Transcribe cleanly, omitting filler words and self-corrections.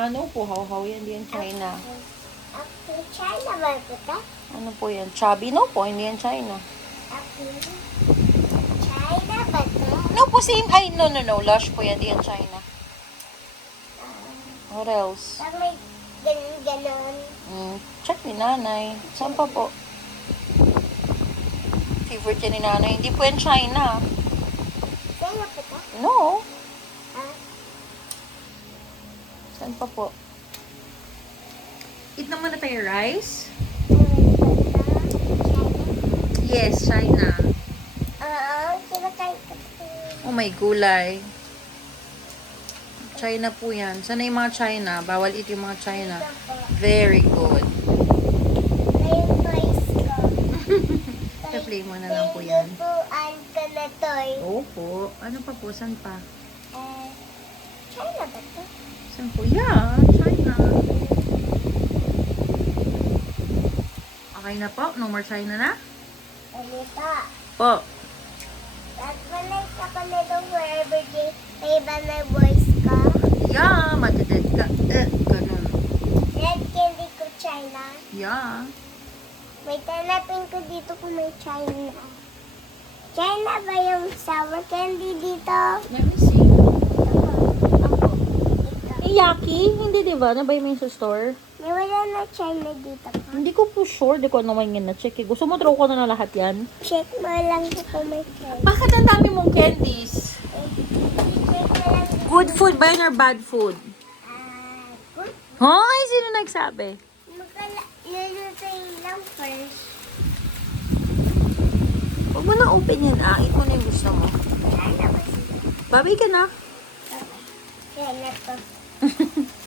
Ano po, how yan, hindi yan China. Ako, China ba kita? Ano po yan? Chubby? No po, hindi yan China. Ako, China ba ito? No po, same. Ay, no. Lush po yan, hindi yan China. What else? Pag may ganon. Check ni nanay. Saan pa po? Favorite yan ni nanay. Hindi po yan China. China ba ito? No. Ah, Saan pa po? Eat naman na tayo rice? China? Yes, China. Oo, kinakain ko ito. Oh, may gulay. China po yan. Sana yung mga China? Bawal eat yung mga China. Ito po. Very good. Na yung toys ko. I-play mo na lang po yan. Pinlutuan ko na toy. Opo. Ano pa po? Saan pa? China ba ito? Saan po? Yeah, China. Okay na po? No more China na? Ano ito? Po. At malay ka pa na itong forever day. May iba na boys ko. Yeah, matadad ka. Ganun. Red candy ko China. Yeah. May tanapin ko dito kung may China. China ba yung sour candy dito? Let me see. Ito. Yaki? Hindi, diba? Nabay mo yung sa store? May wala na China dito pa. Hindi ko po sure. Di ko naman yun na-check. Gusto mo throw ko na lahat yan? Check mo lang kung may China. Bakit ang dami mong candies? Check mo lang. Good food ba yun or bad food? Good. Hoy, sino nagsabi? Lulutuin lang first. Huwag mo na open yan, ah. Eat mo na yung gusto mo. China ba sila? Babay ka na. China to.